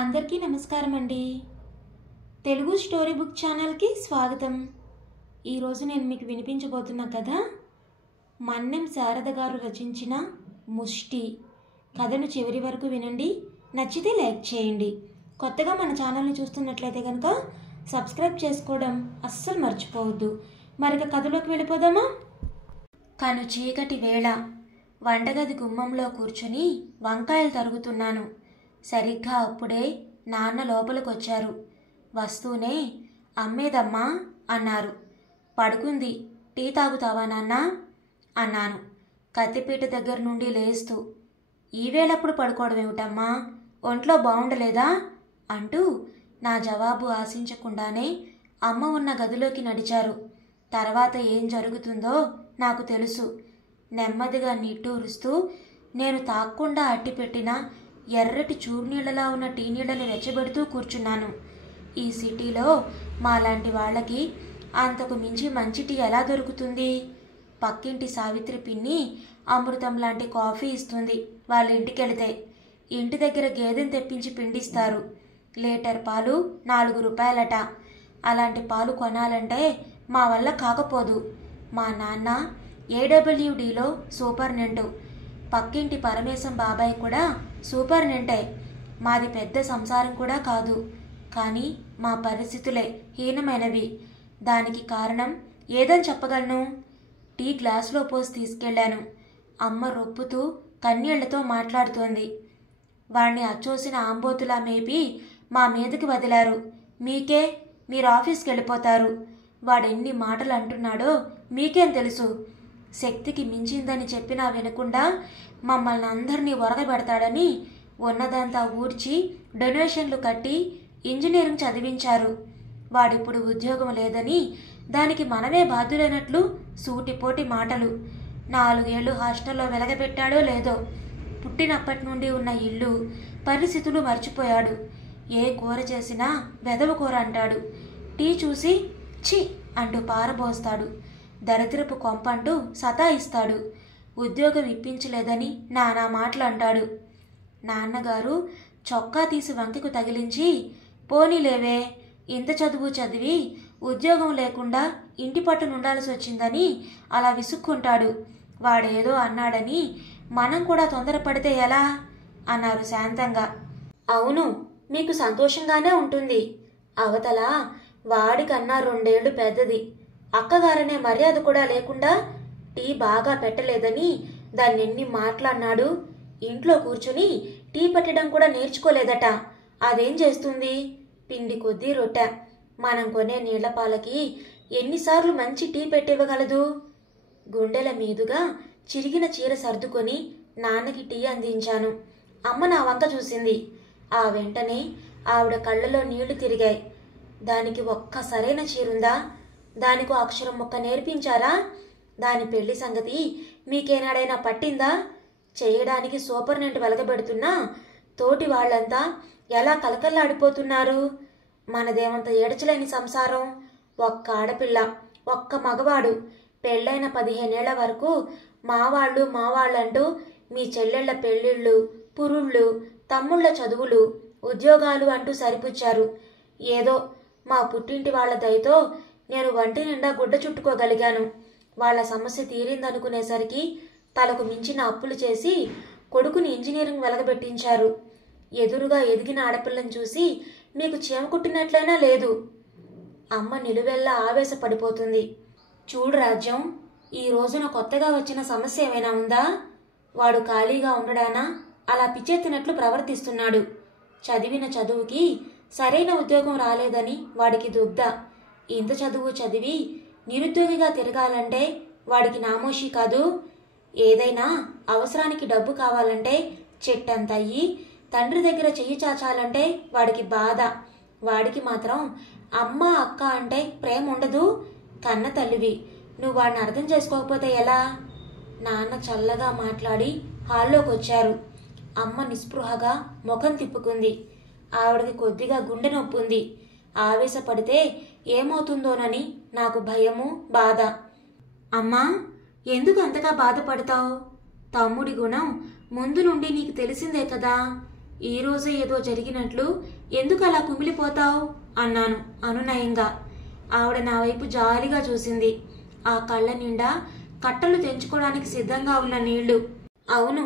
అందరికీ నమస్కారం అండి. తెలుగు స్టోరీ బుక్ ఛానల్కి స్వాగతం. ఈరోజు నేను మీకు వినిపించబోతున్న కథ మన్నెం శారద గారు రచించిన ముష్టి. కథను చివరి వరకు వినండి. నచ్చితే లైక్ చేయండి. కొత్తగా మన ఛానల్ని చూస్తున్నట్లయితే కనుక సబ్స్క్రైబ్ చేసుకోవడం అస్సలు మర్చిపోవద్దు. మరిక కథలోకి వెళ్ళిపోదామా? కను చీకటి వేళ వంటగది గుమ్మంలో కూర్చుని వంకాయలు తరుగుతున్నాను. సరిగ్గా అప్పుడే నాన్న లోపలికొచ్చారు. వస్తూనే అమ్మేదమ్మా అన్నారు. పడుకుంది, టీ తాగుతావా నాన్న అన్నాను కత్తిపీట దగ్గర నుండి లేస్తూ. ఈవేళప్పుడు పడుకోవడం ఏమిటమ్మా, ఒంట్లో బాగుండలేదా అంటూ నా జవాబు ఆశించకుండానే అమ్మ ఉన్న గదిలోకి నడిచారు. తర్వాత ఏం జరుగుతుందో నాకు తెలుసు. నెమ్మదిగా నిట్టూరుస్తూ నేను తాక్కుండా అట్టిపెట్టిన ఎర్రటి చూర్నీళ్లలా ఉన్న టీ నీళ్ళని వెచ్చబెడుతూ కూర్చున్నాను. ఈ సిటీలో మాలాంటి వాళ్ళకి అంతకు మించి మంచి టీ ఎలా దొరుకుతుంది? పక్కింటి సావిత్రి పిన్ని అమృతం లాంటి కాఫీ ఇస్తుంది. వాళ్ళ ఇంటికి వెళితే ఇంటి దగ్గర గేదెని తెప్పించి పిండిస్తారు. లీటర్ పాలు 4 రూపాయలట. అలాంటి పాలు కొనాలంటే మా వల్ల కాకపోదు. మా నాన్న ఏడబ్ల్యూడిలో సూపర్నెంటు. పక్కింటి పరమేశం బాబాయ్ కూడా సూపర్నెంటే. మాది పెద్ద సంసారం కూడా కాదు, కానీ మా పరిస్థితులే హీనమైనవి. దానికి కారణం ఏదని చెప్పగలను? టీ గ్లాసులో పోసి తీసుకెళ్లాను. అమ్మ రొప్పుతూ కన్నీళ్లతో మాట్లాడుతోంది. వాణ్ణి అచ్చోసిన ఆంబోతులా మేపి మా మీదకి వదిలారు. మీకే, మీరు ఆఫీస్కి వెళ్ళిపోతారు. వాడెన్ని మాటలు అంటున్నాడో మీకేం తెలుసు? శక్తికి మించిందని చెప్పినా వినకుండా మమ్మల్ని అందరినీ ఒరగబెడతాడని ఉన్నదంతా ఊడ్చి డొనేషన్లు కట్టి ఇంజనీరింగ్ చదివించారు. వాడిప్పుడు ఉద్యోగం లేదని దానికి మనమే బాధ్యులైనట్లు సూటిపోటి మాటలు. 4 ఏళ్ళు హాస్టల్లో వెలగబెట్టాడో లేదో పుట్టినప్పటి నుండి ఉన్న ఇల్లు పరిస్థితులు మర్చిపోయాడు. ఏ కూర చేసినా వెదవ కూర అంటాడు. టీ చూసి ఛీ అంటూ పారబోస్తాడు. దరిద్రపు కొంపంటూ సతాయిస్తాడు. ఉద్యోగం ఇప్పించలేదని నానా మాటలు అంటాడు. నాన్నగారు చొక్కా తీసి వంకెకు తగిలించి, పోనీలేవే, ఇంత చదువు చదివి ఉద్యోగం లేకుండా ఇంటి పట్టునుండాల్సి వచ్చిందని అలా విసుక్కుంటాడు. వాడేదో అన్నాడని మనం కూడా తొందరపడితే ఎలా అన్నారు శాంతంగా. అవును, మీకు సంతోషంగానే ఉంటుంది. అవతల వాడికన్నా 2 ఏళ్ళు పెద్దది అక్కగారనే మర్యాద కూడా లేకుండా టీ బాగా పెట్టలేదని దాన్ని ఎన్ని మాట్లాడినాడు. ఇంట్లో కూర్చుని టీ పెట్టడం కూడా నేర్చుకోలేదట. అదేం చేస్తుంది? పిండి కొద్దీ రొట్టె. మనం కొనే నీళ్లపాలకి ఎన్నిసార్లు మంచి టీ పెట్టివ్వగలదు? గుండెల మీదుగా చిరిగిన చీర సర్దుకొని నాన్నకి టీ అందించాను. అమ్మ నా వంక చూసింది. ఆ వెంటనే ఆవిడ కళ్ళలో నీళ్లు తిరిగాయి. దానికి ఒక్క సరైన చీరుందా? దానికో అక్షరం ముక్క నేర్పించారా? దాని పెళ్లి సంగతి మీకేనాడైనా పట్టిందా? చేయడానికి సూపర్నెంట్ వెలగబెడుతున్నా తోటి వాళ్ళంతా ఎలా కలకల్లాడిపోతున్నారు. మనదేమంత ఏడ్చలేని సంసారం. ఒక్క ఆడపిల్ల, ఒక్క మగవాడు. పెళ్ళైన 15 ఏళ్ల వరకు మావాళ్ళంటూ మీ చెల్లెళ్ల పెళ్ళిళ్ళు, పురుళ్ళు, తమ్ముళ్ల చదువులు, ఉద్యోగాలు అంటూ సరిపుచ్చారు. ఏదో మా పుట్టింటి వాళ్ల దయతో నేను వంటి నిండా గుడ్డ చుట్టుకోగలిగాను. వాళ్ల సమస్య తీరిందనుకునేసరికి తలకు మించిన అప్పులు చేసి కొడుకుని ఇంజనీరింగ్ వెలగబెట్టించారు. ఎదురుగా ఎదిగిన ఆడపిల్లని చూసి మీకు చీమ కుట్టినట్లయినా లేదు. అమ్మ నిలువెల్లా ఆవేశపడిపోతుంది. చూడు రాజ్యం, ఈ రోజున కొత్తగా వచ్చిన సమస్య ఏమైనా ఉందా? వాడు ఖాళీగా ఉండడానా అలా పిచ్చెత్తినట్లు ప్రవర్తిస్తున్నాడు. చదివిన చదువుకి సరైన ఉద్యోగం రాలేదని వాడికి దుగ్ధ. ఇంత చదువు చదివి నిరుద్యోగిగా తిరగాలంటే వాడికి నామోషి కాదు. ఏదైనా అవసరానికి డబ్బు కావాలంటే చెట్టంత అయ్యి తండ్రి దగ్గర చెయ్యి చాచాలంటే వాడికి బాధ. వాడికి మాత్రం అమ్మ అక్క అంటే ప్రేమ ఉండదు. కన్న తల్లివి, నువ్వు వాడిని అర్థం చేసుకోకపోతే ఎలా? నాన్న చల్లగా మాట్లాడి హాల్లోకి వచ్చారు. అమ్మ నిస్పృహగా ముఖం తిప్పుకుంది. ఆవిడకి కొద్దిగా గుండె నొప్పుంది. ఆవేశపడితే ఏమవుతుందోనని నాకు భయము, బాధ. అమ్మా, ఎందుకు అంతగా బాధపడతావు? తమ్ముడి గుణం ముందు నుండి నీకు తెలిసిందే కదా. ఈరోజు ఏదో జరిగినట్లు ఎందుకు అలా కుమిలిపోతావు అన్నాను అనునయంగా. ఆవిడ నా వైపు జాలిగా చూసింది. ఆ కళ్ళ నిండా కట్టలు తెంచుకోవడానికి సిద్ధంగా ఉన్న నీళ్లు. అవును,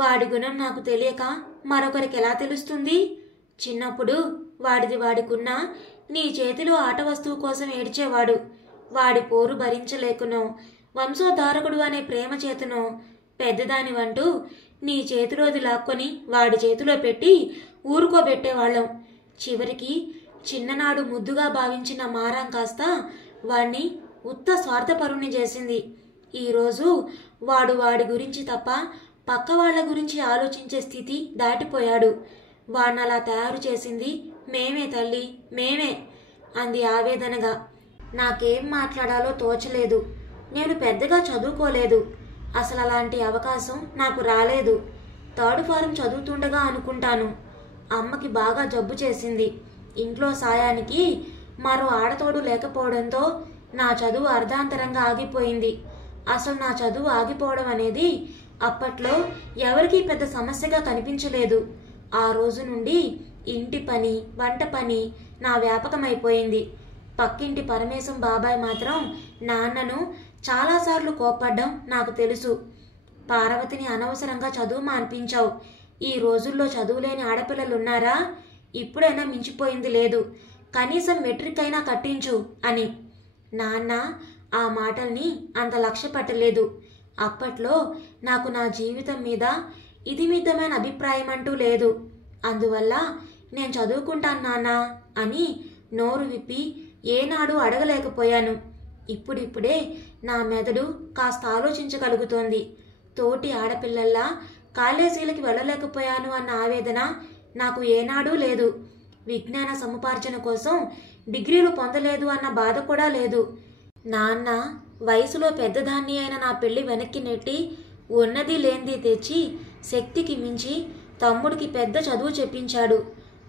వాడి గుణం నాకు తెలియక మరొకరికి ఎలా తెలుస్తుంది? చిన్నప్పుడు వాడిది వాడికున్నా నీ చేతిలో ఆట వస్తువు కోసం ఏడ్చేవాడు. వాడి పోరు భరించలేకునో వంశోద్ధారకుడు అనే ప్రేమ చేతనో పెద్దదానివంటూ నీ చేతిలోది లాక్కొని వాడి చేతిలో పెట్టి ఊరుకోబెట్టేవాళ్ళం. చివరికి చిన్ననాడు ముద్దుగా భావించిన మారం కాస్త వాణ్ణి ఉత్త స్వార్థపరుణ్ణి చేసింది. ఈరోజు వాడు వాడి గురించి తప్ప పక్క వాళ్ళ గురించి ఆలోచించే స్థితి దాటిపోయాడు. వాణ్ణలా తయారు చేసింది మేమే తల్లి, మేమే అంది ఆవేదనగా. నాకేం మాట్లాడాలో తోచలేదు. నేను పెద్దగా చదువుకోలేదు. అసలు అలాంటి అవకాశం నాకు రాలేదు. థర్డ్ ఫారం చదువుతుండగా అనుకుంటాను అమ్మకి బాగా జబ్బు చేసింది. ఇంట్లో సాయానికి మరో ఆడతోడు లేకపోవడంతో నా చదువు అర్ధాంతరంగా ఆగిపోయింది. అసలు నా చదువు ఆగిపోవడం అనేది అప్పట్లో ఎవరికీ పెద్ద సమస్యగా కనిపించలేదు. ఆ రోజు నుండి ఇంటి పని, వంట పని నా వ్యాపకమైపోయింది. పక్కింటి పరమేశం బాబాయ్ మాత్రం నాన్నను చాలాసార్లు కోప్పడ్డం నాకు తెలుసు. పార్వతిని అనవసరంగా చదువు మాన్పించావు. ఈ రోజుల్లో చదువులేని ఆడపిల్లలున్నారా? ఇప్పుడైనా మించిపోయింది లేదు. కనీసం మెట్రిక్ అయినా కట్టించు అని. నాన్న ఆ మాటల్ని అంత లక్ష్య పెట్టలేదు. అప్పట్లో నాకు నా జీవితం మీద ఇదిమిద్దమైన అభిప్రాయం అంటూ లేదు. అందువల్ల నేను చదువుకుంటాను నాన్న అని నోరు విప్పి ఏనాడు అడగలేకపోయాను. ఇప్పుడిప్పుడే నా మెదడు కాస్త ఆలోచించగలుగుతోంది. తోటి ఆడపిల్లల్లా కాలేజీలకి వెళ్ళలేకపోయాను అన్న ఆవేదన నాకు ఏనాడూ లేదు. విజ్ఞాన సముపార్జన కోసం డిగ్రీలు పొందలేదు అన్న బాధ కూడా లేదు. నాన్న వయసులో పెద్దదాన్ని అయిన నా పెళ్లి వెనక్కి నెట్టి ఉన్నది లేనిది తెచ్చి శక్తికి మించి తమ్ముడికి పెద్ద చదువు చెప్పించాడు.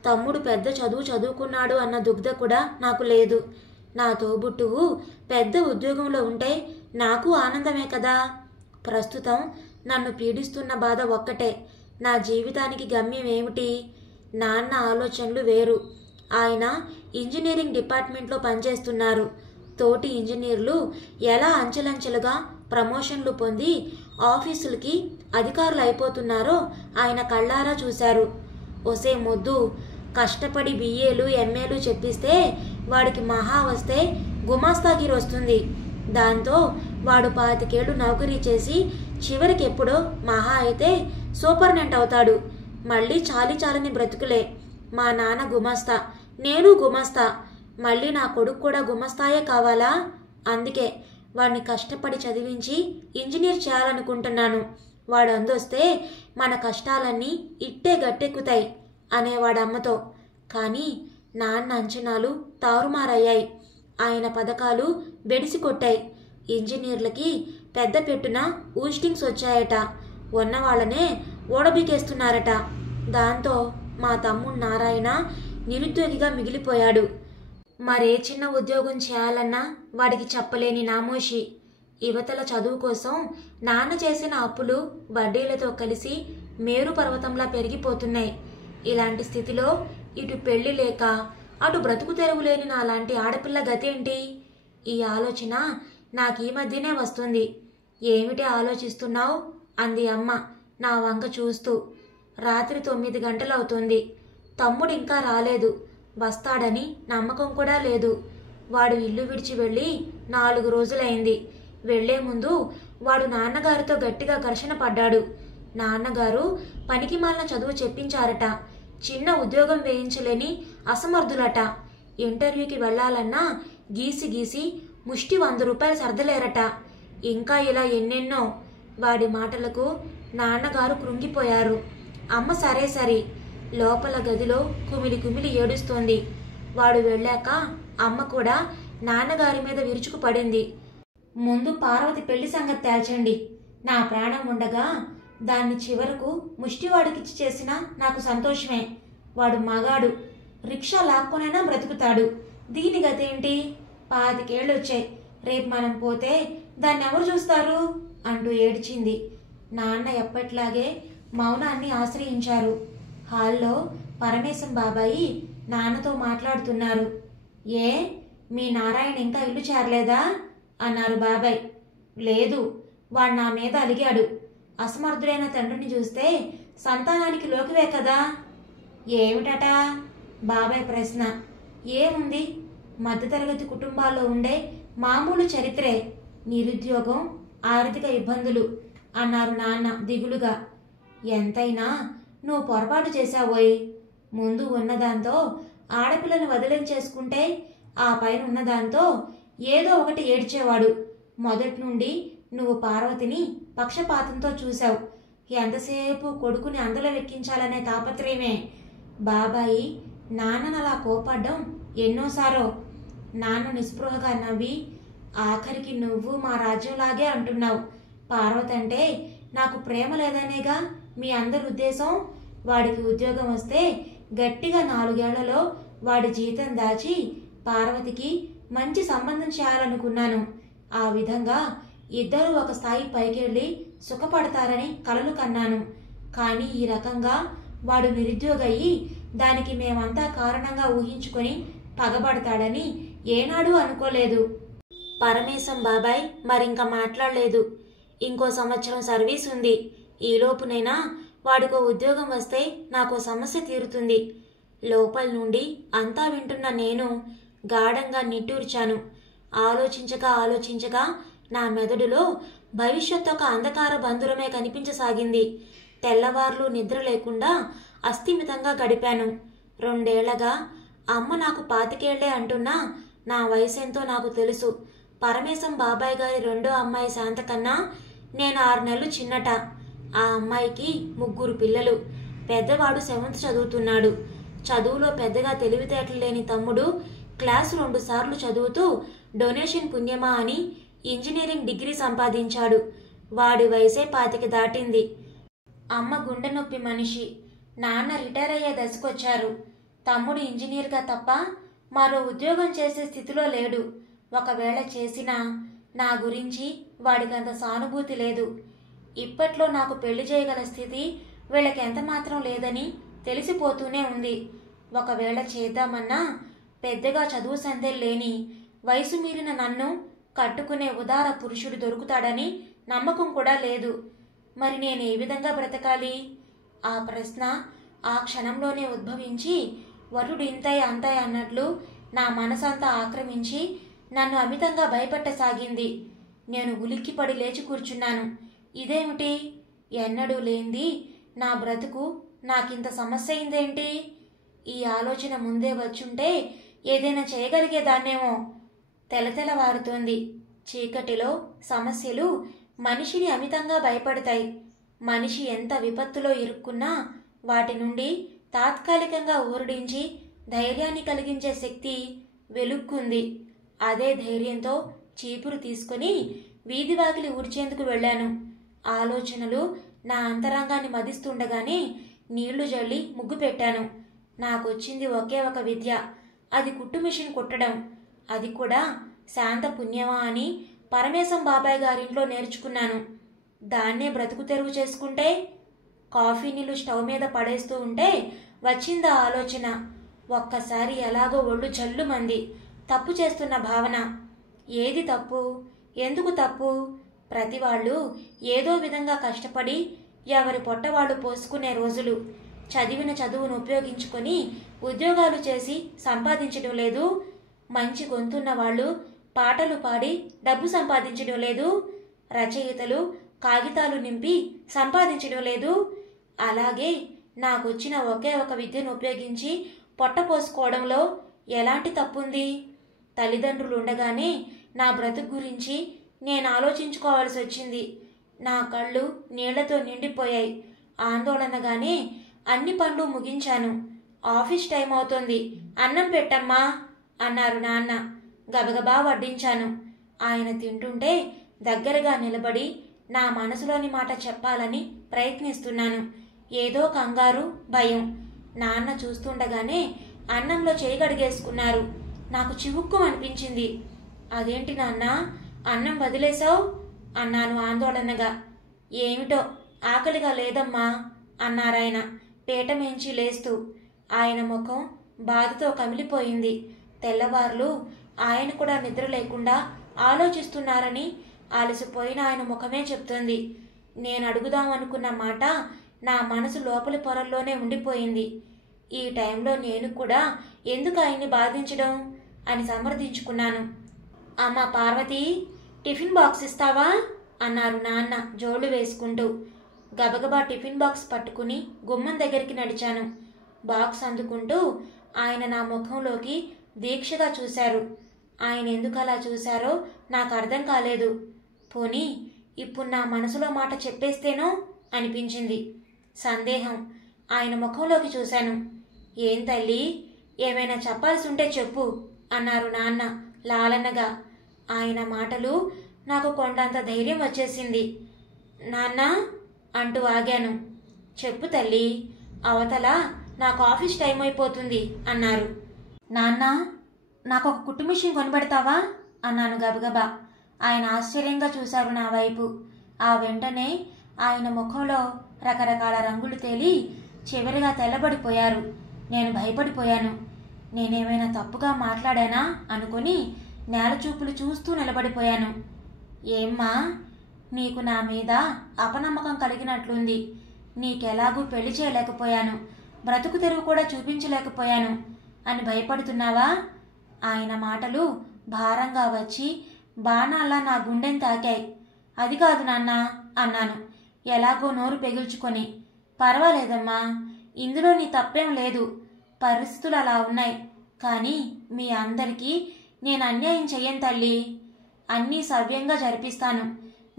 తమ్ముడు పెద్ద చదువు చదువుకున్నాడు అన్న దుగ్ధ కూడా నాకు లేదు. నా తోబుట్టువు పెద్ద ఉద్యోగంలో ఉంటే నాకు ఆనందమే కదా. ప్రస్తుతం నన్ను పీడిస్తున్న బాధ ఒక్కటే. నా జీవితానికి గమ్యం ఏమిటి? నాన్న ఆలోచనలు వేరు. ఆయన ఇంజనీరింగ్ డిపార్ట్మెంట్లో పనిచేస్తున్నారు. తోటి ఇంజనీర్లు ఎలా అంచెలంచెలుగా ప్రమోషన్లు పొంది ఆఫీసులకి అధికారులు అయిపోతున్నారో ఆయన కళ్ళారా చూశారు. ఒసే మొద్దు, కష్టపడి బిఏలు ఎంఏలు చెప్పిస్తే వాడికి మహా వస్తే గుమాస్తాగిరి వస్తుంది. దాంతో వాడు 25 ఏళ్ళు నౌకరీ చేసి చివరికి ఎప్పుడో మహా అయితే సూపర్నెంట్ అవుతాడు. మళ్ళీ చాలని బ్రతుకులే. మా నాన్న గుమస్తా, నేను గుమస్తా. మళ్ళీ నా కొడుకు కూడా గుమస్తాయే కావాలా? అందుకే వాడిని కష్టపడి చదివించి ఇంజనీర్ చేయాలనుకుంటున్నాను. వాడు అందొస్తే మన కష్టాలన్నీ ఇట్టే గట్టెక్కుతాయి అనేవాడమ్మతో. కానీ నాన్న అంచనాలు తారుమారయ్యాయి. ఆయన పథకాలు బెడిసి కొట్టాయి. ఇంజనీర్లకి పెద్ద పెట్టున ఊస్టింగ్స్ వచ్చాయట. ఉన్నవాళ్ళనే ఓడబీకేస్తున్నారట. దాంతో మా తమ్ముడు నారాయణ నిరుద్యోగిగా మిగిలిపోయాడు. మరే చిన్న ఉద్యోగం చేయాలన్నా వాడికి చెప్పలేని నామోషి. యువతల చదువు కోసం నాన్న చేసిన అప్పులు వడ్డీలతో కలిసి మేరు పర్వతంలా పెరిగిపోతున్నాయి. ఇలాంటి స్థితిలో ఇటు పెళ్లి లేక అటు బ్రతుకు తెరువు లేని నాలాంటి ఆడపిల్ల గతేంటి? ఈ ఆలోచన నాకు ఈ మధ్యనే వస్తుంది. ఏమిటి ఆలోచిస్తున్నావు అంది అమ్మ నా వంక చూస్తూ. రాత్రి 9 గంటలవుతుంది. తమ్ముడు ఇంకా రాలేదు. వస్తాడని నమ్మకం కూడా లేదు. వాడు ఇల్లు విడిచి వెళ్ళి 4 రోజులైంది. వెళ్లే ముందు వాడు నాన్నగారితో గట్టిగా ఘర్షణ పడ్డాడు. నాన్నగారు పనికి మాలిన చదువు చెప్పించారట. చిన్న ఉద్యోగం వేయించలేని అసమర్థులట. ఇంటర్వ్యూకి వెళ్లాలన్నా గీసి గీసి ముష్టి 100 రూపాయలు సర్దలేరట. ఇంకా ఇలా ఎన్నెన్నో. వాడి మాటలకు నాన్నగారు కృంగిపోయారు. అమ్మ సరే సరి. లోపల గదిలో కుమిలి కుమిలి ఏడుస్తోంది. వాడు వెళ్ళాక అమ్మ కూడా నాన్నగారి మీద విరుచుకు పడింది. ముందు పార్వతి పెళ్లి సంగతి తేల్చండి. నా ప్రాణం ఉండగా దాన్ని చివరకు ముష్టివాడికిచ్చి చేసినా నాకు సంతోషమే. వాడు మగాడు. రిక్షా లాక్కొనైనా బ్రతుకుతాడు. దీని గతేంటి? 25 ఏళ్ళు వచ్చాయి. రేపు మనం పోతే దాన్ని ఎవరు చూస్తారు అంటూ ఏడ్చింది. నాన్న ఎప్పట్లాగే మౌనాన్ని ఆశ్రయించారు. హాల్లో పరమేశం బాబాయి నాన్నతో మాట్లాడుతున్నారు. ఏ, మీ నారాయణ ఇంకా ఇల్లు చేరలేదా అన్నారు బాబాయ్. లేదు, వాడు నా మీద అలిగాడు. అసమర్థుడైన తండ్రిని చూస్తే సంతానానికి లోకువే కదా. ఏమిటట బాబాయ్ ప్రశ్న. ఏముంది, మధ్యతరగతి కుటుంబాల్లో ఉండే మామూలు చరిత్రే. నిరుద్యోగం, ఆర్థిక ఇబ్బందులు అన్నారు నాన్న దిగులుగా. ఎంతైనా నువ్వు పొరపాటు చేశావోయ్. ముందు ఉన్నదాంతో ఆడపిల్లను వదిలించేసుకుంటే ఆ పైన ఉన్నదాంతో ఏదో ఒకటి ఏడ్చేవాడు. మొదటి నుండి నువ్వు పార్వతిని పక్షపాతంతో చూశావు. ఎంతసేపు కొడుకుని అందులో వెక్కించాలనే తాపత్రయమే. బాబాయి నాన్ననలా కోపడ్డం ఎన్నోసారో. నాన్న నిస్పృహగా నవ్వి, ఆఖరికి నువ్వు మా రాజ్యంలాగే అంటున్నావు. పార్వతి అంటే నాకు ప్రేమ లేదనేగా మీ అందరి ఉద్దేశం. వాడికి ఉద్యోగం వస్తే గట్టిగా 4 ఏళ్లలో వాడి జీతం దాచి పార్వతికి మంచి సంబంధం చేయాలనుకున్నాను. ఆ విధంగా ఇద్దరూ ఒక స్థాయి పైకెళ్ళి సుఖపడతారని కలలు కన్నాను. కానీ ఈ రకంగా వాడు నిరుద్యోగయ్యి దానికి మేమంతా కారణంగా ఊహించుకొని పగబడతాడని ఏనాడూ అనుకోలేదు. పరమేశం బాబాయ్ మరింక మాట్లాడలేదు. ఇంకో సంవత్సరం సర్వీస్ ఉంది. ఈలోపునైనా వాడికో ఉద్యోగం వస్తే నాకో సమస్య తీరుతుంది. లోపల నుండి అంతా వింటున్న నేను గాఢంగా నిట్టూర్చాను. ఆలోచించగా నా మెదడులో భవిష్యత్తు ఒక అంధకార బంధురమే కనిపించసాగింది. తెల్లవార్లు నిద్ర లేకుండా అస్థిమితంగా గడిపాను. 2 ఏళ్లగా అమ్మ నాకు 25 ఏళ్లే అంటున్నా నా వయసెంతో నాకు తెలుసు. పరమేశం బాబాయ్ గారి రెండో అమ్మాయి శాంత కన్నా నేను 6 నెలలు చిన్నట. ఆ అమ్మాయికి 3 పిల్లలు. పెద్దవాడు 7th చదువుతున్నాడు. చదువులో పెద్దగా తెలివితేటలు లేని తమ్ముడు క్లాసు 2 సార్లు చదువుతూ డొనేషన్ పుణ్యమా అని ఇంజనీరింగ్ డిగ్రీ సంపాదించాడు. వాడి వయసే 25 దాటింది. అమ్మ గుండె నొప్పి మనిషి. నాన్న రిటైర్ అయ్యే దశకొచ్చారు. తమ్ముడు ఇంజనీర్గా తప్ప మరో ఉద్యోగం చేసే స్థితిలో లేడు. ఒకవేళ చేసినా నా గురించి వాడికంత సానుభూతి లేదు. ఇప్పట్లో నాకు పెళ్లి చేయగల స్థితి వీళ్ళకి ఎంత మాత్రం లేదని తెలిసిపోతూనే ఉంది. ఒకవేళ చేద్దామన్నా పెద్దగా చదువు సందేలు లేని వయసు మీరిన నన్ను కట్టుకునే ఉదార పురుషుడు దొరుకుతాడని నమ్మకం కూడా లేదు. మరి నేను ఏ విధంగా బ్రతకాలి? ఆ ప్రశ్న ఆ క్షణంలోనే ఉద్భవించి వరుడు ఇంతయ్ అంతయ్ అన్నట్లు నా మనసంతా ఆక్రమించి నన్ను అమితంగా భయపెట్టసాగింది. నేను ఉలిక్కిపడి లేచి కూర్చున్నాను. ఇదేమిటి? ఎన్నడూ లేంది నా బ్రతుకు నాకింత సమస్య అయిందేంటి? ఈ ఆలోచన ముందే వచ్చుంటే ఏదైనా చేయగలిగేదాన్నేమో. తెలతెలవారుతోంది. చీకటిలో సమస్యలు మనిషిని అమితంగా భయపడతాయి. మనిషి ఎంత విపత్తులో ఇరుక్కున్నా వాటి నుండి తాత్కాలికంగా ఊరడించి ధైర్యాన్ని కలిగించే శక్తి వెలుక్కుంది. అదే ధైర్యంతో చీపురు తీసుకుని వీధి వాకిలి ఊడ్చేందుకు వెళ్ళాను. ఆలోచనలు నా అంతరంగాన్ని మదిస్తుండగానే నీళ్లు జల్లి ముగ్గు పెట్టాను. నాకొచ్చింది ఒకే ఒక విద్య. అది కుట్టు మిషన్ కుట్టడం. అది కూడా శాంత పుణ్యమా అని పరమేశం బాబాయ్ గారింట్లో నేర్చుకున్నాను. దాన్నే బ్రతుకు తెరువు చేసుకుంటే. కాఫీ నీళ్లు స్టవ్ మీద పడేస్తూ ఉంటే వచ్చిందా ఆలోచన. ఒక్కసారి ఎలాగో ఒళ్ళు జల్లుమంది. తప్పు చేస్తున్న భావన. ఏది తప్పు? ఎందుకు తప్పు? ప్రతివాళ్ళు ఏదో విధంగా కష్టపడి ఎవరి పొట్టవాళ్ళు పోసుకునే రోజులు. చదివిన చదువును ఉపయోగించుకొని ఉద్యోగాలు చేసి సంపాదించడం లేదు. మంచి గొంతున్న వాళ్ళు పాటలు పాడి డబ్బు సంపాదించడం లేదు. రచయితలు కాగితాలు నింపి సంపాదించడం లేదు. అలాగే నాకొచ్చిన ఒకే ఒక విద్యను ఉపయోగించి పొట్ట పోసుకోవడంలో ఎలాంటి తప్పుంది? తల్లిదండ్రులు ఉండగానే నా బ్రతుకు గురించి నేను ఆలోచించుకోవాల్సి వచ్చింది. నా కళ్ళు నీళ్లతో నిండిపోయాయి. ఆందోళనగానే అన్ని పనులు ముగించాను. ఆఫీస్ టైం అవుతోంది, అన్నం పెట్టమ్మా అన్నారు నాన్న. గబగబా వడ్డించాను. ఆయన తింటుంటే దగ్గరగా నిలబడి నా మనసులోని మాట చెప్పాలని ప్రయత్నిస్తున్నాను. ఏదో కంగారు, భయం. నాన్న చూస్తుండగానే అన్నంలో చేయి గడిగేసుకున్నారు. నాకు చివుక్కు అనిపించింది. అదేంటి నాన్న, అన్నం వదిలేశావు అన్నాను ఆందోళనగా. ఏమిటో ఆకలిగా లేదమ్మా అన్నారాయన. పీటమేంచి లేస్తూ. ఆయన ముఖం బాధతో కమిలిపోయింది. తెల్లవార్లు ఆయన కూడా నిద్ర లేకుండా ఆలోచిస్తున్నారని అలసిపోయిన ఆయన ముఖమే చెప్తుంది. నేను అడుగుదామనుకున్న మాట నా మనసు లోపలి పొరల్లోనే ఉండిపోయింది. ఈ టైంలో నేను కూడా ఎందుకు ఆయన్ని బాధించడం అని సమర్థించుకున్నాను. అమ్మ పార్వతి, టిఫిన్ బాక్స్ ఇస్తావా అన్నారు నాన్న జోళ్ళు వేసుకుంటూ. గబగబా టిఫిన్ బాక్స్ పట్టుకుని గుమ్మం దగ్గరికి నడిచాను. బాక్స్ అందుకుంటూ ఆయన నా ముఖంలోకి దీక్షగా చూశారు. ఆయన ఎందుకు అలా చూశారో నాకు అర్థం కాలేదు. పోనీ ఇప్పుడు నా మనసులో మాట చెప్పేస్తేనో అనిపించింది. సందేహం. ఆయన ముఖంలోకి చూశాను. ఏం తల్లి, ఏమైనా చెప్పాల్సి ఉంటే చెప్పు అన్నారు నాన్న లాలనగా. ఆయన మాటలు నాకు కొండంత ధైర్యం వచ్చేసింది. నాన్న అంటూ ఆగాను. చెప్పు తల్లి, అవతల నాకు ఆఫీస్ టైం అయిపోతుంది అన్నారు. నాన్న, నాకు ఒక కుట్టు మిషన్ కొనిపెడతావా అన్నాను గబగబా. ఆయన ఆశ్చర్యంగా చూశారు నా వైపు. ఆ వెంటనే ఆయన ముఖంలో రకరకాల రంగులు తేలి చివరిగా తెల్లబడిపోయారు. నేను భయపడిపోయాను. నేనేమైనా తప్పుగా మాట్లాడానా అనుకుని నేల చూపులు చూస్తూ నిలబడిపోయాను. ఏమ్మా, నీకు నా మీద అపనమ్మకం కలిగినట్లుంది. నీకెలాగూ పెళ్లి చేయలేకపోయాను, బ్రతుకు తెరువు కూడా చూపించలేకపోయాను అని భయపడుతున్నావా? ఆయన మాటలు భారంగా వచ్చి బాణాల్లా నా గుండెని తాకాయి. అది కాదు నాన్న అన్నాను ఎలాగో నోరు పెగిల్చుకొని. పర్వాలేదమ్మా, ఇందులో నీ తప్పేం లేదు. పరిస్థితులు అలా ఉన్నాయి. కానీ మీ అందరికీ నేను అన్యాయం చెయ్యను తల్లి. అన్నీ సవ్యంగా జరిపిస్తాను.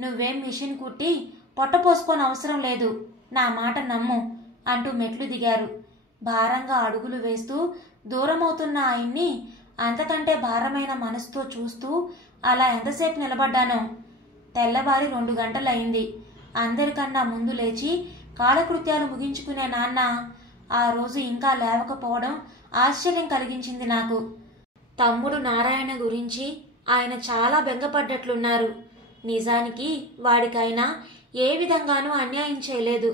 నువ్వేం మిషన్ కుట్టి పొట్టపోసుకోని అవసరం లేదు. నా మాట నమ్ము అంటూ మెట్లు దిగారు. భారంగా అడుగులు వేస్తూ దూరమవుతున్న ఆయన్ని అంతకంటే భారమైన మనసుతో చూస్తూ అలా ఎంతసేపు నిలబడ్డానో. తెల్లవారి 2 గంటలయింది. అందరికన్నా ముందు లేచి కాలకృత్యాలు ముగించుకునే నాన్న ఆ రోజు ఇంకా లేవకపోవడం ఆశ్చర్యం కలిగించింది నాకు. తమ్ముడు నారాయణ గురించి ఆయన చాలా బెంగపడ్డట్లున్నారు. నిజానికి వాడికైనా ఏ విధంగానూ అన్యాయం చేయలేదు.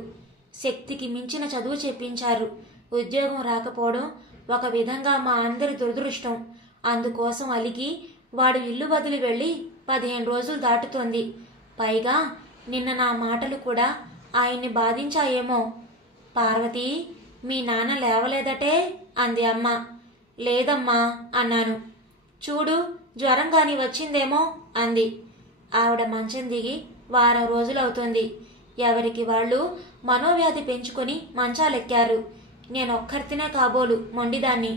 శక్తికి మించిన చదువు చెప్పించారు. ఉద్యోగం రాకపోవడం ఒక విధంగా మా అందరి దురదృష్టం. అందుకోసం అలిగి వాడు ఇల్లు వదిలి వెళ్ళి 15 రోజులు దాటుతోంది. పైగా నిన్న నా మాటలు కూడా ఆయన్ని బాధించాయేమో. పార్వతి, మీ నాన్న లేవలేదటే అంది అమ్మ. లేదమ్మా అన్నాను. చూడు, జ్వరం గాని వచ్చిందేమో అంది. ఆవిడ మంచం దిగి వారం రోజులవుతుంది. ఎవరికి వాళ్ళు మనోవ్యాధి పెంచుకొని మంచాలెక్కారు. నేనొక్కరితేనే కాబోలు మొండిదాన్ని.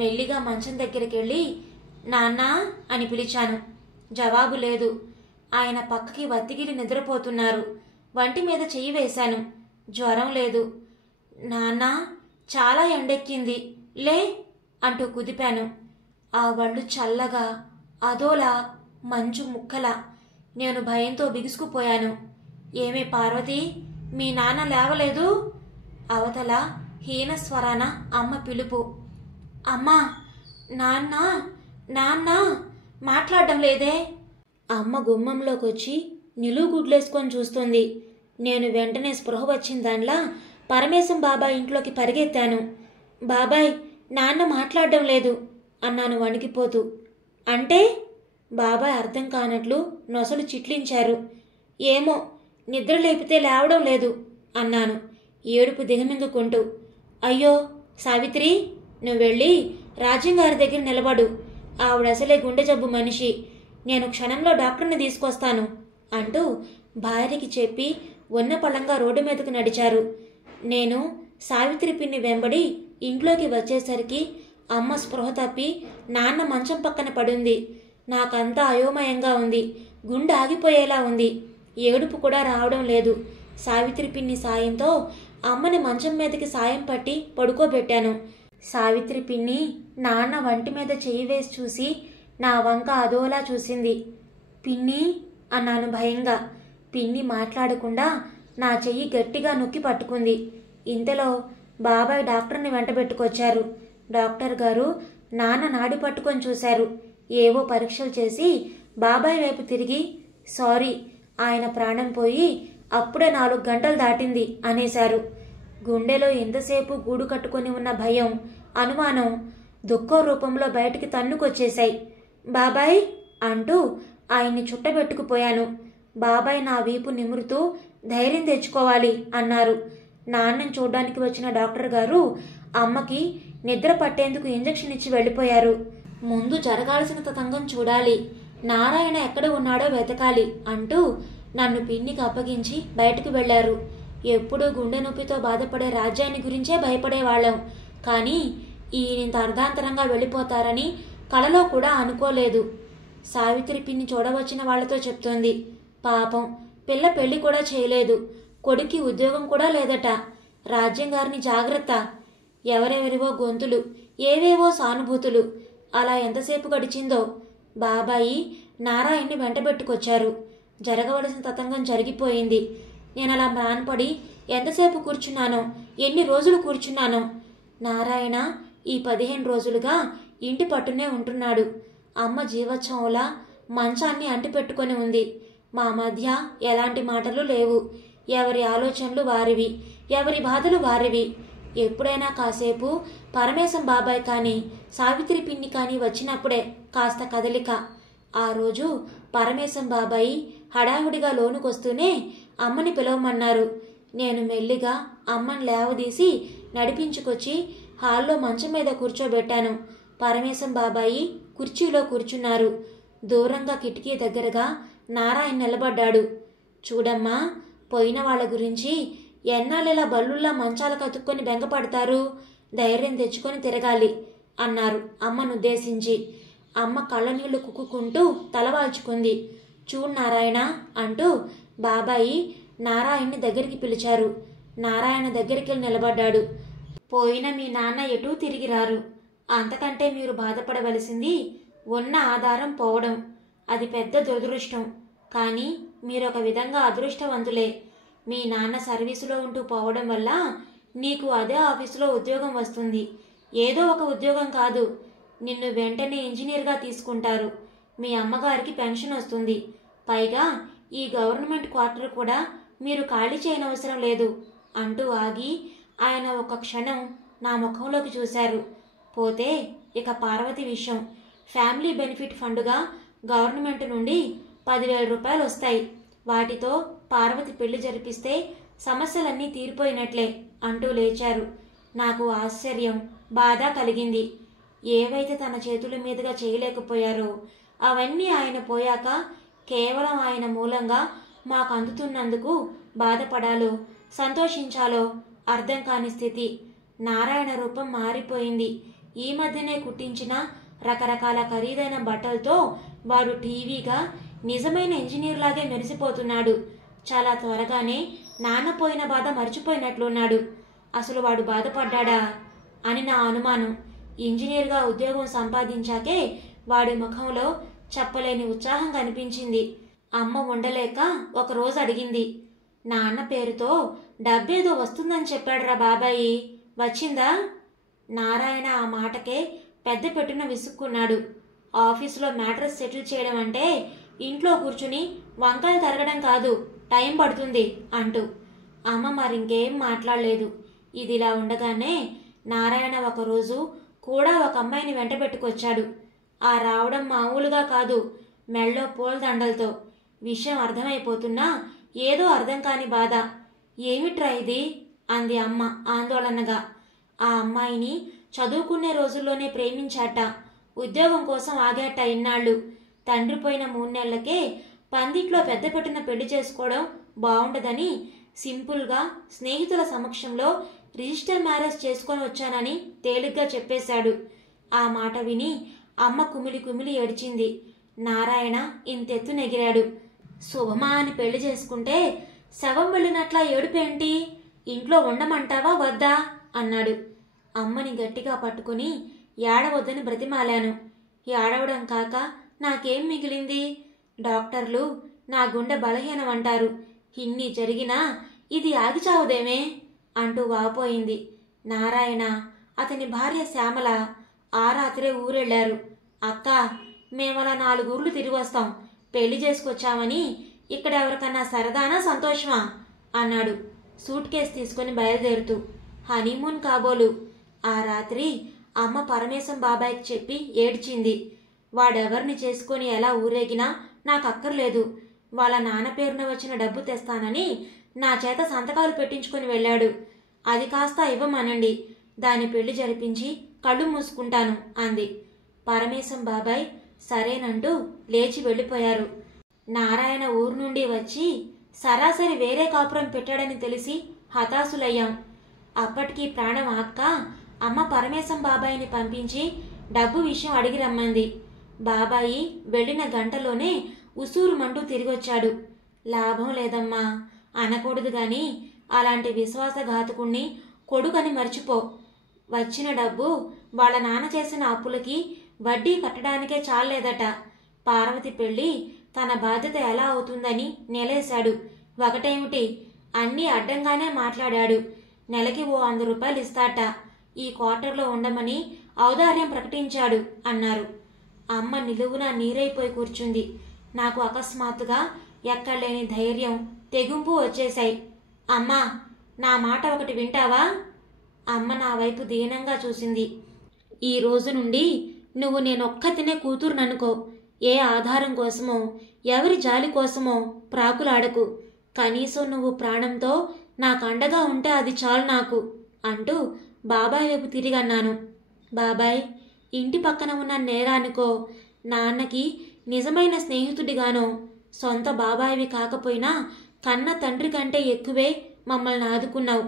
మెల్లిగా మంచం దగ్గరికి వెళ్ళి నాన్నా అని పిలిచాను. జవాబు లేదు. ఆయన పక్కకి వత్తిగిరి నిద్రపోతున్నారు. వంటి మీద చెయ్యి వేశాను. జ్వరం లేదు. నాన్నా, చాలా ఎండెక్కింది, లే అంటూ కుదిపాను. ఆ వళ్ళు చల్లగా అదోలా మంచు ముక్కలా. నేను భయంతో బిగుసుకుపోయాను. ఏమే పార్వతి, మీ నాన్న లేవలేదు? అవతల హీనస్వరాన అమ్మ పిలుపు. అమ్మా, నాన్న నాన్న మాట్లాడడం లేదే. అమ్మ గుమ్మంలోకొచ్చి నిలువు గుడ్లేసుకొని చూస్తుంది. నేను వెంటనే స్పృహ వచ్చిందాన్లా పరమేశం బాబాయ్ ఇంట్లోకి పరిగెత్తాను. బాబాయ్, నాన్న మాట్లాడడం లేదు అన్నాను వణికిపోతూ. అంటే? బాబాయ్ అర్థం కానట్లు నొసలు చిట్లించారు. ఏమో, నిద్ర లేపితే లేవడం లేదు అన్నాను ఏడుపు దిగమింగుకుంటూ. అయ్యో సావిత్రి, నువ్వెళ్ళి రాజ్యంగారి దగ్గర నిలబడు. ఆవిడసలే గుండె జబ్బు మనిషి. నేను క్షణంలో డాక్టర్ని తీసుకొస్తాను అంటూ భార్యకి చెప్పి ఉన్న పళంగా రోడ్డు మీదకు నడిచారు. నేను సావిత్రి పిన్ని వెంబడి ఇంట్లోకి వచ్చేసరికి అమ్మ స్పృహ తప్పి నాన్న మంచం పక్కన పడుంది. నాకంతా అయోమయంగా ఉంది. గుండె ఆగిపోయేలా ఉంది. ఏడుపు కూడా రావడం లేదు. సావిత్రి పిన్ని సాయంతో అమ్మని మంచం మీదకి సాయం పట్టి పడుకోబెట్టాను. సావిత్రి పిన్ని నాన్న వంటి మీద చెయ్యి వేసి చూసి నా వంక అదోలా చూసింది. పిన్ని అన్నాను భయంగా. పిన్ని మాట్లాడకుండా నా చెయ్యి గట్టిగా నొక్కి పట్టుకుంది. ఇంతలో బాబాయ్ డాక్టర్ని వెంటబెట్టుకొచ్చారు. డాక్టర్ గారు నాన్న నాడి పట్టుకొని చూశారు. ఏవో పరీక్షలు చేసి బాబాయ్ వైపు తిరిగి, సారీ, ఆయన ప్రాణం పోయి అప్పుడే 4 గంటలు దాటింది అనేశారు. గుండెలో ఎంతసేపు గూడు కట్టుకొని ఉన్న భయం, అనుమానం దుఃఖం రూపంలో బయటికి తన్నుకొచ్చేశాయి. బాబాయ్ అంటూ ఆయన్ని చుట్టబెట్టుకుపోయాను. బాబాయ్ నా వీపు నిమురుతూ ధైర్యం తెచ్చుకోవాలి అన్నారు. నాన్నని చూడ్డానికి వచ్చిన డాక్టర్ గారు అమ్మకి నిద్ర పట్టేందుకు ఇంజెక్షన్ ఇచ్చి వెళ్ళిపోయారు. ముందు జరగాల్సిన తతంగం చూడాలి, నారాయణ ఎక్కడ ఉన్నాడో వెతకాలి అంటూ నన్ను పిన్నికి అప్పగించి బయటకు వెళ్లారు. ఎప్పుడూ గుండె నొప్పితో బాధపడే రాజ్యాన్ని గురించే భయపడేవాళ్ళం. కానీ ఈయనంత అర్ధాంతరంగా వెళ్ళిపోతారని కలలో కూడా అనుకోలేదు. సావిత్రి పిన్ని చూడవచ్చిన వాళ్లతో చెప్తోంది. పాపం పిల్ల పెళ్లి కూడా చేయలేదు, కొడుక్కి ఉద్యోగం కూడా లేదట. రాజ్యం గారిని జాగ్రత్త. ఎవరెవరివో గొంతులు, ఏవేవో సానుభూతులు. అలా ఎంతసేపు గడిచిందో. బాబాయి నారాయణ్ణి వెంటబెట్టుకొచ్చారు. జరగవలసిన తతంగం జరిగిపోయింది. నేనలా మ్రాన్పడి ఎంతసేపు కూర్చున్నానో, ఎన్ని రోజులు కూర్చున్నానో. నారాయణ ఈ 15 రోజులుగా ఇంటి పట్టునే ఉంటున్నాడు. అమ్మ జీవోత్సవంలా మంచాన్ని అంటిపెట్టుకొని ఉంది. మా మధ్య ఎలాంటి మాటలు లేవు. ఎవరి ఆలోచనలు వారివి, ఎవరి బాధలు వారివి. ఎప్పుడైనా కాసేపు పరమేశం బాబాయ్ కానీ సావిత్రి పిన్ని కానీ వచ్చినప్పుడే కాస్త కదలిక. ఆ రోజు పరమేశం బాబాయి హడావుడిగా లోనుకొస్తూనే అమ్మని పిలవమన్నారు. నేను మెల్లిగా అమ్మని లేవదీసి నడిపించుకొచ్చి హాల్లో మంచం మీద కూర్చోబెట్టాను. పరమేశం బాబాయి కుర్చీలో కూర్చున్నారు. దూరంగా కిటికీ దగ్గరగా నారాయణ నిలబడ్డాడు. చూడమ్మా, పోయిన వాళ్ళ గురించి ఎన్నాళ్ళెలా బల్లుల్లా మంచాల కతుక్కొని బెంగపడతారు? ధైర్యం తెచ్చుకొని తిరగాలి అన్నారు అమ్మనుద్దేశించి. అమ్మ కళ్ళనీళ్లు కుక్కుకుంటూ తలవాల్చుకుంది. చూడు నారాయణ అంటూ బాబాయి నారాయణ్ణి దగ్గరికి పిలిచారు. నారాయణ దగ్గరికి నిలబడ్డాడు. పోయిన మీ నాన్న ఎటూ తిరిగి రారు. అంతకంటే మీరు బాధపడవలసింది ఉన్న ఆధారం పోవడం. అది పెద్ద దురదృష్టం. కానీ మీరొక విధంగా అదృష్టవంతులే. మీ నాన్న సర్వీసులో ఉంటూ పోవడం వల్ల నీకు అదే ఆఫీసులో ఉద్యోగం వస్తుంది. ఏదో ఒక ఉద్యోగం కాదు, నిన్ను వెంటనే ఇంజనీర్గా తీసుకుంటారు. మీ అమ్మగారికి పెన్షన్ వస్తుంది. పైగా ఈ గవర్నమెంట్ క్వార్టర్ కూడా మీరు ఖాళీ చేయనవసరం లేదు అంటూ ఆగి ఆయన ఒక క్షణం నా ముఖంలోకి చూశారు. పోతే ఇక పార్వతి విషయం. ఫ్యామిలీ బెనిఫిట్ ఫండుగా గవర్నమెంట్ నుండి 10,000 రూపాయలు వస్తాయి. వాటితో పార్వతి పెళ్లి జరిపిస్తే సమస్యలన్నీ తీరిపోయినట్లే అంటూ లేచారు. నాకు ఆశ్చర్యం, బాధ కలిగింది. ఏవైతే తన చేతుల మీదుగా చేయలేకపోయారో అవన్నీ ఆయన పోయాక కేవలం ఆయన మూలంగా మాకు అందుతున్నందుకు బాధపడాలో సంతోషించాలో అర్థం కాని స్థితి. నారాయణ రూపం మారిపోయింది. ఈ మధ్యనే కుట్టించిన రకరకాల ఖరీదైన బట్టలతో వాడు టీవీగా నిజమైన ఇంజనీర్ లాగే మెరిసిపోతున్నాడు. చాలా త్వరగానే నాన్న పోయిన బాధ మర్చిపోయినట్లున్నాడు. అసలు వాడు బాధపడ్డా అని నా అనుమానం. ఇంజనీర్గా ఉద్యోగం సంపాదించాకే వాడి ముఖంలో చెప్పలేని ఉత్సాహం కనిపించింది. అమ్మ ఉండలేక ఒకరోజు అడిగింది, నాన్న పేరుతో డబ్బేదో వస్తుందని చెప్పాడురా బాబాయి, వచ్చిందా? నారాయణ ఆ మాటకే పెద్ద పెట్టున విసుక్కున్నాడు. ఆఫీసులో మ్యాటర్స్ సెటిల్ చేయడం అంటే ఇంట్లో కూర్చుని వంకాయలు తరగడం కాదు, టైం పడుతుంది అంటూ. అమ్మ మరింకేం మాట్లాడలేదు. ఇదిలా ఉండగానే నారాయణ ఒకరోజు కూడా ఒక అమ్మాయిని వెంటబెట్టుకొచ్చాడు. ఆ రావడం మామూలుగా కాదు, మెళ్ళో పూలదండలతో. విషయం అర్థమైపోతున్నా ఏదో అర్థం కాని బాధ. ఏమిట్రా ఇది అంది అమ్మ ఆందోళనగా. ఆ అమ్మాయిని చదువుకునే రోజుల్లోనే ప్రేమించాట. ఉద్యోగం కోసం ఆగాట ఇన్నాళ్ళు. తండ్రి పోయిన 3 నెలలకే పందిట్లో పెద్ద పెట్టిన పెళ్లి చేసుకోవడం బాగుండదని సింపుల్గా స్నేహితుల సమక్షంలో రిజిస్టర్ మ్యారేజ్ చేసుకొని వచ్చానని తేలిగ్గా చెప్పేశాడు. ఆ మాట విని అమ్మ కుమిలి కుమిలి ఏడ్చింది. నారాయణ ఇంతెత్తు నెగిరాడు. శుభమా అని పెళ్లి చేసుకుంటే శవం వెళ్ళినట్లా ఏడుపేంటి? ఇంట్లో ఉండమంటావా వద్దా అన్నాడు. అమ్మని గట్టిగా పట్టుకుని ఏడవద్దని బ్రతిమాలాను. ఏడవడం కాక నాకేం మిగిలింది? డాక్టర్లు నా గుండె బలహీనమంటారు. ఇన్ని జరిగినా ఇది ఆగిచావుదేమే అంటూ వాపోయింది. నారాయణ, అతని భార్య శ్యామల ఆ రాత్రే ఊరెళ్లారు. అక్క, మేమలా 4 ఊర్లు తిరిగి వస్తాం. పెళ్లి చేసుకొచ్చామని ఇక్కడ ఎవరికన్నా సరదానా సంతోషమా అన్నాడు. సూట్ కేసు తీసుకొని బయలుదేరుతూ. హనీమూన్ కాబోలు. ఆ రాత్రి అమ్మ పరమేశం బాబాయ్కి చెప్పి ఏడ్చింది. వాడెవరిని చేసుకొని ఎలా ఊరేగినా నాకు అక్కర్లేదు, వాళ్ళ నాన్న పేరున వచ్చిన డబ్బు తెస్తానని నా చేత సంతకాలు పెట్టించుకొని వెళ్ళాడు. అది కాస్త ఇవ్వమనండి, దాని పెళ్లి జరిపించి కళ్ళు మూసుకుంటాను అంది. పరమేశం బాబాయ్ సరేనంటూ లేచి వెళ్ళిపోయారు. నారాయణ ఊరు నుండి వచ్చి సరాసరి వేరే కాపురం పెట్టాడని తెలిసి హతాశులయ్యాం. అప్పటికి ప్రాణం ఆక్క అమ్మ పరమేశం బాబాయిని పంపించి డబ్బు విషయం అడిగి రమ్మంది. బాబాయి వెళ్ళిన గంటలోనే ఉసూరుమంటూ తిరిగొచ్చాడు. లాభం లేదమ్మా, అనకూడదు గాని అలాంటి విశ్వాసఘాతకుణ్ణి కొడుకని మర్చిపో. వచ్చిన డబ్బు వాళ్ళ నాన్న చేసిన అప్పులకి వడ్డీ కట్టడానికే చాలేదట. పార్వతి పెళ్లి తన బాధ్యత ఎలా అవుతుందని నెలేశాడు. ఒకటేమిటి, అన్నీ అడ్డంగానే మాట్లాడాడు. నెలకి ఓ 100 రూపాయలు ఇస్తాట. ఈ క్వార్టర్లో ఉండమని ఔదార్యం ప్రకటించాడు అన్నారు. అమ్మ నిలువున నీరైపోయి కూర్చుంది. నాకు అకస్మాత్తుగా ఎక్కడలేని ధైర్యం, తెగింపు వచ్చేశాయి. అమ్మా, నా మాట ఒకటి వింటావా? అమ్మ నా వైపు దీనంగా చూసింది. ఈ రోజు నుండి నువ్వు నేనొక్కతినే కూతురుననుకో. ఏ ఆధారం కోసమో ఎవరి జాలి కోసమో ప్రాకులాడకు. కనీసం నువ్వు ప్రాణంతో నాకు అండగా ఉంటే అది చాలు నాకు అంటూ బాబాయ్ వైపు తిరిగన్నాను. బాబాయ్, ఇంటి పక్కన ఉన్న నేరానికో నాన్నకి నిజమైన స్నేహితుడిగానో సొంత బాబాయివి కాకపోయినా కన్న తండ్రి కంటే ఎక్కువే మమ్మల్ని ఆదుకున్నావు.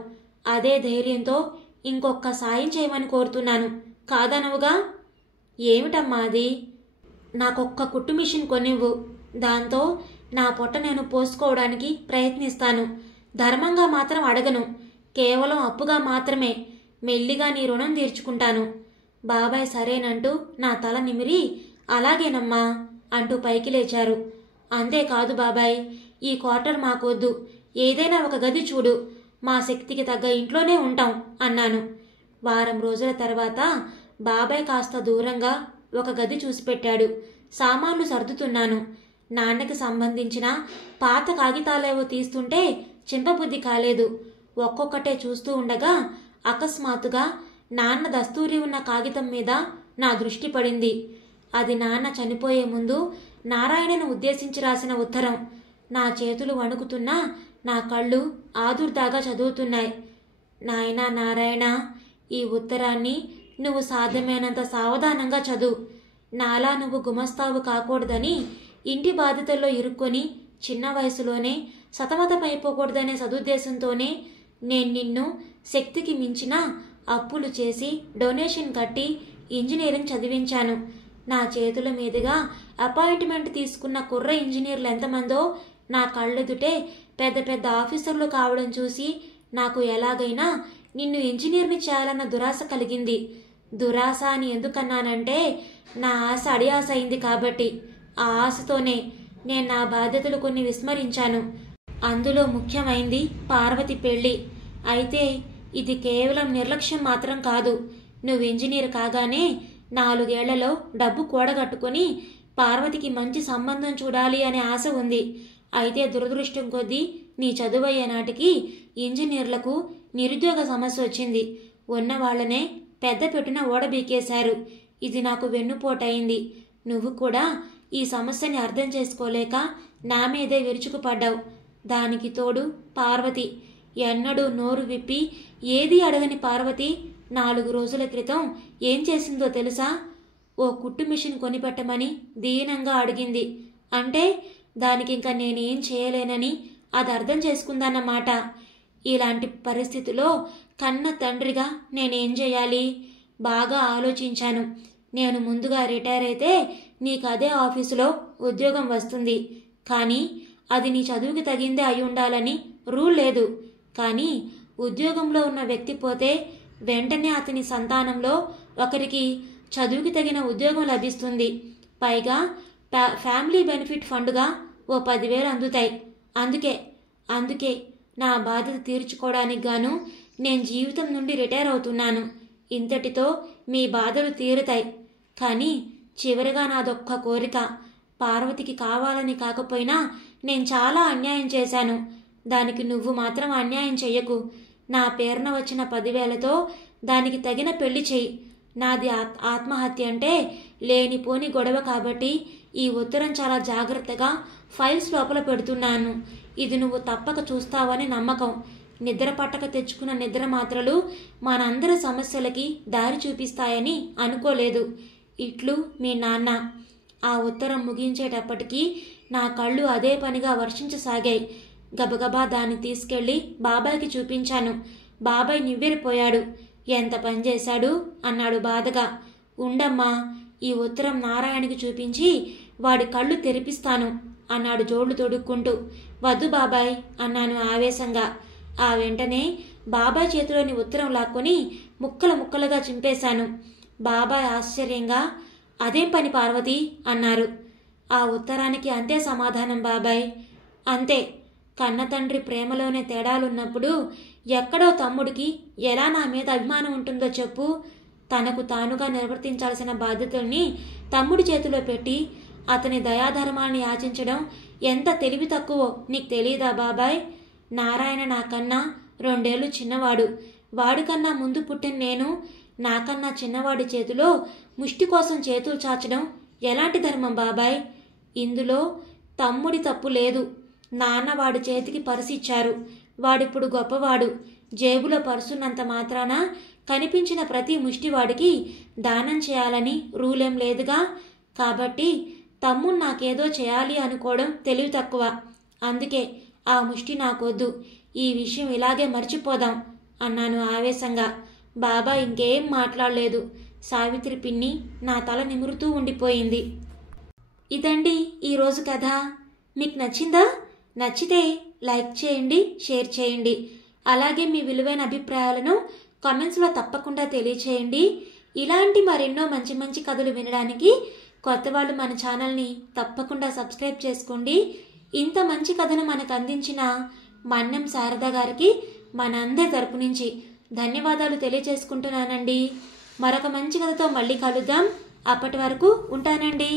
అదే ధైర్యంతో ఇంకొక్క సాయం చేయమని కోరుతున్నాను, కాదనవుగా? ఏమిటమ్మా అది? నాకొక్క కుట్టు మిషన్ కొనివ్వు. దాంతో నా పొట్ట నేను పోసుకోవడానికి ప్రయత్నిస్తాను. ధర్మంగా మాత్రం అడగను, కేవలం అప్పుగా మాత్రమే. మెల్లిగా నీ రుణం తీర్చుకుంటాను. బాబాయ్ సరేనంటూ నా తల నిమిరి అలాగేనమ్మా అంటూ పైకి లేచారు. అంతేకాదు బాబాయ్, ఈ క్వార్టర్ మాకొద్దు. ఏదైనా ఒక గది చూడు, మా శక్తికి తగ్గ ఇంట్లోనే ఉంటాం అన్నాను. వారం రోజుల తర్వాత బాబాయ్ కాస్త దూరంగా ఒక గది చూసి పెట్టాడు. సామాన్లు సర్దుతున్నాను. నాన్నకి సంబంధించిన పాత కాగితాలేవో తీస్తుంటే చింపబుద్ధి కాలేదు. ఒక్కొక్కటే చూస్తూ ఉండగా అకస్మాత్తుగా నాన్న దస్తూరి ఉన్న కాగితం మీద నా దృష్టి పడింది. అది నాన్న చనిపోయే ముందు నారాయణను ఉద్దేశించి రాసిన ఉత్తరం. నా చేతులు వణుకుతున్నా నా కళ్ళు ఆదుర్దాగా చదువుతున్నాయి. నాయనా నారాయణ, ఈ ఉత్తరాన్ని నువ్వు సాధ్యమైనంత సావధానంగా చదువు. నాలా నువ్వు గుమస్తావు కాకూడదని, ఇంటి బాధ్యతల్లో ఇరుక్కొని చిన్న వయసులోనే సతమతమైపోకూడదనే సదుద్దేశంతోనే నేను నిన్ను శక్తికి మించిన అప్పులు చేసి డొనేషన్ కట్టి ఇంజనీరింగ్ చదివించాను. నా చేతుల మీదుగా అపాయింట్మెంట్ తీసుకున్న కుర్ర ఇంజనీర్లు ఎంతమందో నా కళ్ళెదుటే పెద్ద పెద్ద ఆఫీసర్లు కావడం చూసి నాకు ఎలాగైనా నిన్ను ఇంజనీర్ని చేయాలన్న దురాశ కలిగింది. దురాశ అని ఎందుకన్నానంటే నా ఆశ అడియాస అయింది కాబట్టి. ఆ ఆశతోనే నేను నా బాధ్యతలు కొన్ని విస్మరించాను. అందులో ముఖ్యమైంది పార్వతి పెళ్ళి. అయితే ఇది కేవలం నిర్లక్ష్యం మాత్రం కాదు. నువ్వు ఇంజనీర్ కాగానే 4 ఏళ్లలో డబ్బు కూడగట్టుకుని పార్వతికి మంచి సంబంధం చూడాలి అనే ఆశ ఉంది. అయితే దురదృష్టం కొద్దీ నీ చదువయ్యే నాటికి ఇంజనీర్లకు నిరుద్యోగ సమస్య వచ్చింది. ఉన్న వాళ్ళనే పెద్ద పెట్టున ఓడబీకేశారు. ఇది నాకు వెన్నుపోటయింది. నువ్వు కూడా ఈ సమస్యని అర్థం చేసుకోలేక నా మీదే విరుచుకుపడ్డావు. దానికి తోడు పార్వతి. ఎన్నడూ నోరు విప్పి ఏదీ అడగని పార్వతి 4 రోజుల క్రితం ఏం చేసిందో తెలుసా? ఓ కుట్టు మిషన్ కొనిపెట్టమని దీనంగా అడిగింది. అంటే దానికింక నేనేం చేయలేనని అది అర్థం చేసుకుందన్నమాట. ఇలాంటి పరిస్థితిలో కన్న తండ్రిగా నేనేం చేయాలి? బాగా ఆలోచించాను. నేను ముందుగా రిటైర్ అయితే నీకు అదే ఆఫీసులో ఉద్యోగం వస్తుంది. కానీ అది నీ చదువుకి తగిందే అయి ఉండాలని రూల్ లేదు. కానీ ఉద్యోగంలో ఉన్న వ్యక్తి పోతే వెంటనే అతని సంతానంలో ఒకరికి చదువుకి తగిన ఉద్యోగం లభిస్తుంది. పైగా ఫ్యామిలీ బెనిఫిట్ ఫండ్గా ఓ 10,000 అందుతాయి. అందుకే నా బాధ్యత తీర్చుకోవడానికి గాను నేను జీవితం నుండి రిటైర్ అవుతున్నాను. ఇంతటితో మీ బాధలు తీరుతాయి. కానీ చివరిగా నాదొక్క కోరిక. పార్వతికి కావాలని కాకపోయినా నేను చాలా అన్యాయం చేశాను. దానికి నువ్వు మాత్రం అన్యాయం చెయ్యకు. నా పేరున వచ్చిన 10,000తో దానికి తగిన పెళ్లి చెయ్యి. నాది ఆత్మహత్య అంటే లేనిపోని గొడవ కాబట్టి ఈ ఉత్తరం చాలా జాగ్రత్తగా ఫైల్స్ లోపల పెడుతున్నాను. ఇది నువ్వు తప్పక చూస్తావని నమ్మకం. నిద్ర పట్టక తెచ్చుకున్న నిద్ర మాత్రలు మనందరి సమస్యలకి దారి చూపిస్తాయని అనుకోలేదు. ఇట్లు మీ నాన్న. ఆ ఉత్తరం ముగించేటప్పటికీ నా కళ్ళు అదే పనిగా వర్షించసాగాయి. గబగబా దాన్ని తీసుకెళ్లి బాబాయ్కి చూపించాను. బాబాయ్ నివ్వెరపోయాడు. ఎంత పనిచేశాడు అన్నాడు బాధగా. ఉండమ్మా, ఈ ఉత్తరం నారాయణకి చూపించి వాడి కళ్ళు తెరిపిస్తాను అన్నాడు జోళ్లు తొడుక్కుంటూ. వద్దు బాబాయ్ అన్నాను ఆవేశంగా. ఆ వెంటనే బాబాయ్ చేతిలోని ఉత్తరం లాక్కొని ముక్కలు ముక్కలుగా చింపేశాను. బాబాయ్ ఆశ్చర్యంగా, అదేం పని పార్వతి అన్నారు. ఆ ఉత్తరానికి అంతే సమాధానం బాబాయ్. అంతే. కన్న తండ్రి ప్రేమలోనే తేడాలున్నప్పుడు ఎక్కడో తమ్ముడికి ఎలా నా మీద అభిమానం ఉంటుందో చెప్పు. తనకు తానుగా నిర్వర్తించాల్సిన బాధ్యతల్ని తమ్ముడి చేతిలో పెట్టి అతని దయాధర్మాన్ని యాచించడం ఎంత తెలివి తక్కువో నీకు తెలియదా బాబాయ్? నారాయణ నాకన్నా 2 ఏళ్లు చిన్నవాడు. వాడికన్నా ముందు పుట్టిన నేను నాకన్నా చిన్నవాడి చేతిలో ముష్టి కోసం చేతులు చాచడం ఎలాంటి ధర్మం బాబాయ్? ఇందులో తమ్ముడి తప్పు లేదు. నాన్న వాడి చేతికి పర్సు ఇచ్చారు. వాడిప్పుడు గొప్పవాడు. జేబులో పర్సున్నంత మాత్రాన కనిపించిన ప్రతి ముష్టివాడికి దానం చేయాలని రూలేం లేదుగా. కాబట్టి తమ్ముడు నాకేదో చేయాలి అనుకోవడం తెలివి తక్కువ. అందుకే ఆ ముష్టి నాకొద్దు. ఈ విషయం ఇలాగే మర్చిపోదాం అన్నాను ఆవేశంగా. బాబా ఇంకేం మాట్లాడలేదు. సావిత్రి పిన్ని నా తల నిమురుతూ ఉండిపోయింది. ఇదండి ఈరోజు కథ. మీకు నచ్చిందా? నచ్చితే లైక్ చేయండి, షేర్ చేయండి. అలాగే మీ విలువైన అభిప్రాయాలను కామెంట్స్లో తప్పకుండా తెలియచేయండి. ఇలాంటి మరెన్నో మంచి మంచి కథలు వినడానికి కొత్త వాళ్ళు మన ఛానల్ని తప్పకుండా సబ్స్క్రైబ్ చేసుకోండి. ఇంత మంచి కథను మనకు అందించిన మన్నెం శారద గారికి మనందరి తరపు నుంచి ధన్యవాదాలు తెలియజేసుకుంటున్నానండి. మరొక మంచి కథతో మళ్ళీ కలుద్దాం. అప్పటి వరకు ఉంటానండి.